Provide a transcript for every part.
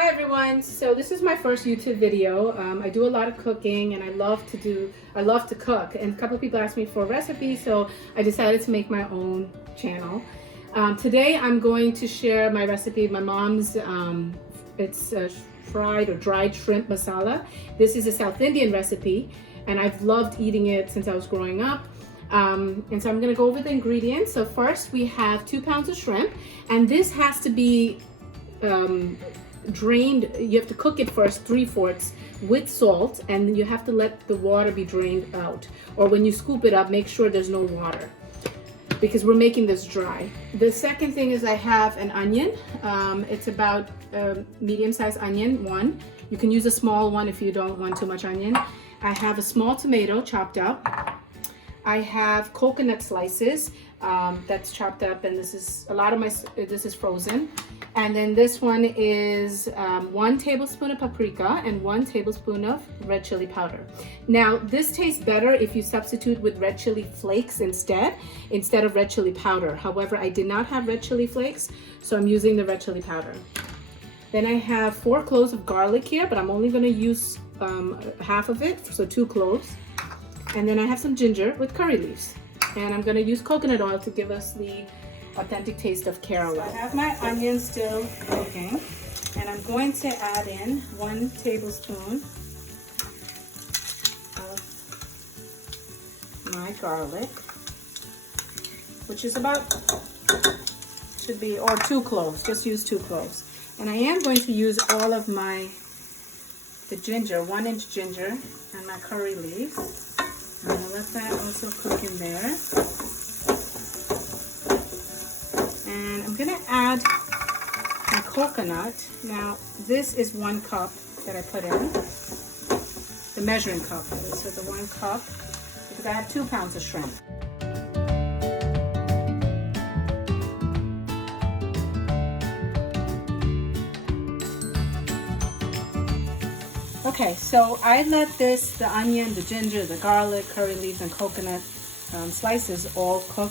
Hi everyone, so this is my first YouTube video. I do a lot of cooking and I love to cook, and a couple of people asked me for a recipe, so I decided to make my own channel. Today I'm going to share my recipe, my mom's, it's fried or dried shrimp masala. This is a South Indian recipe and I've loved eating it since I was growing up. And so I'm going to go over the ingredients. So first we have 2 pounds of shrimp, and this has to be drained. You have to cook it first 3/4 with salt, and you have to let the water be drained out, or when you scoop it up, make sure there's no water because we're making this dry. The second thing is I have an onion. It's about medium-sized onion, one. You can use a small one if you don't want too much onion. I have a small tomato chopped up. I have coconut slices that's chopped up, and this is this is frozen. And then this one is 1 tablespoon of paprika and 1 tablespoon of red chili powder. Now this tastes better if you substitute with red chili flakes instead of red chili powder. However, I did not have red chili flakes, so I'm using the red chili powder. Then I have 4 cloves of garlic here, but I'm only going to use half of it, so 2 cloves. And then I have some ginger with curry leaves. And I'm going to use coconut oil to give us the authentic taste of Kerala. So I have my onions still cooking, and I'm going to add in 1 tablespoon of my garlic, which is should be 2 cloves, just use 2 cloves. And I am going to use all of the ginger, 1-inch ginger, and my curry leaves. I'm going to let that also cook in there. And I'm going to add my coconut. Now, this is 1 cup that I put in, the measuring cup. So the 1 cup, because I have 2 pounds of shrimp. Okay, so I let the onion, the ginger, the garlic, curry leaves, and coconut slices all cook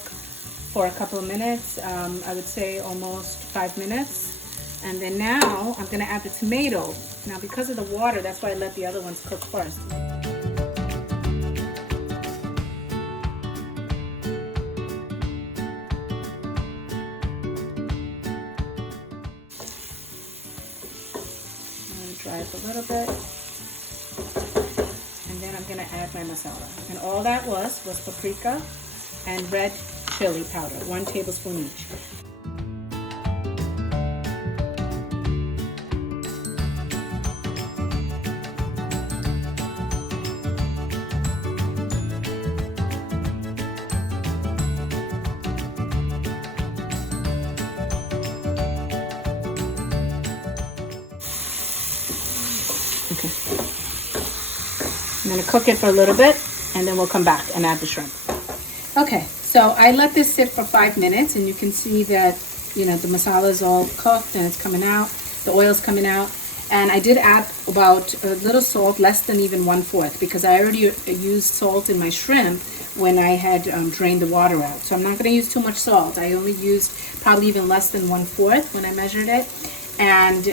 for a couple of minutes. I would say almost 5 minutes. And then now I'm going to add the tomato. Now because of the water, that's why I let the other ones cook first. I'm going to dry up a little bit. And then I'm going to add my masala. And all that was paprika and red chili powder, 1 tablespoon each. Okay. I'm going to cook it for a little bit, and then we'll come back and add the shrimp. Okay, so I let this sit for 5 minutes, and you can see that, the masala is all cooked and it's coming out, the oil's coming out. And I did add about a little salt, less than even 1/4, because I already used salt in my shrimp when I had drained the water out. So I'm not going to use too much salt. I only used probably even less than 1/4 when I measured it. And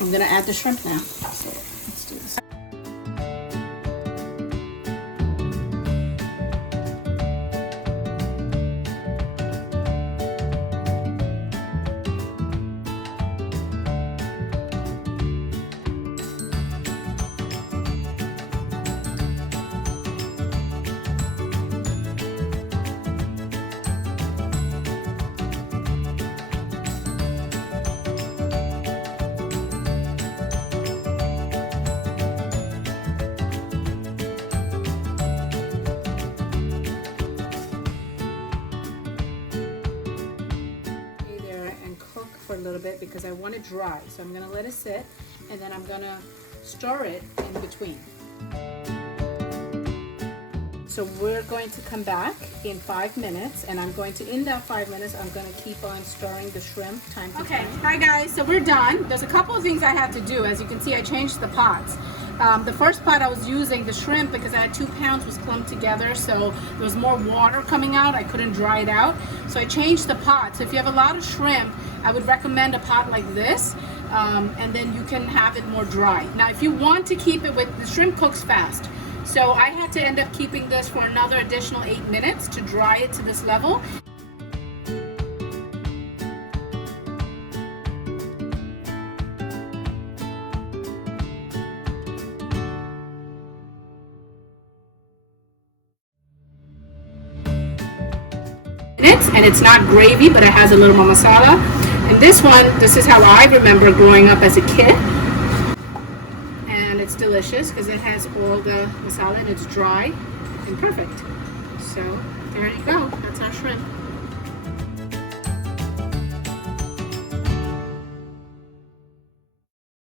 I'm going to add the shrimp now. So let's do this. A little bit because I want it dry, so I'm going to let it sit, and then I'm going to stir it in between. So we're going to come back in 5 minutes, and I'm going to, in that 5 minutes, I'm going to keep on stirring the shrimp time to time. Okay, hi guys, so we're done. There's a couple of things I had to do. As you can see, I changed the pots. The first pot I was using the shrimp because I had 2 pounds was clumped together, so there was more water coming out. I couldn't dry it out, so I changed the pot. So if you have a lot of shrimp, I would recommend a pot like this, and then you can have it more dry. Now, if you want to keep it with, the shrimp cooks fast. So I had to end up keeping this for another additional 8 minutes to dry it to this level. And it's not gravy, but it has a little more masala. And this one, this is how I remember growing up as a kid. And it's delicious because it has all the masala and it's dry and perfect. So there you go. That's our shrimp.